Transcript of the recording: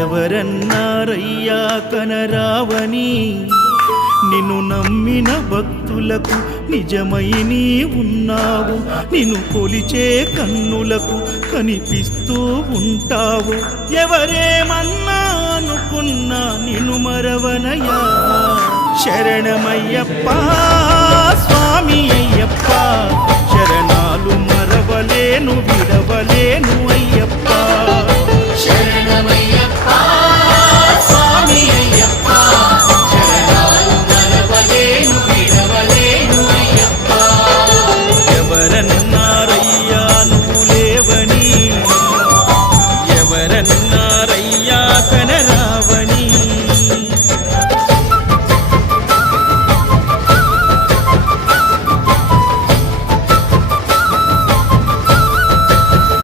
ఎవరన్నారయ్యా కనరావని నిన్ను నమ్మిన భక్తులకు నిజమై నీ ఉన్నావు. నిన్ను కొలిచే కన్నులకు కనిపిస్తూ ఉంటావు. ఎవరేమన్నా అనుకున్నా నిన్ను మరవనయ్యా. శరణమయ్యప్ప స్వామి అయ్యప్ప, శరణాలు మరవలేను విడవలే.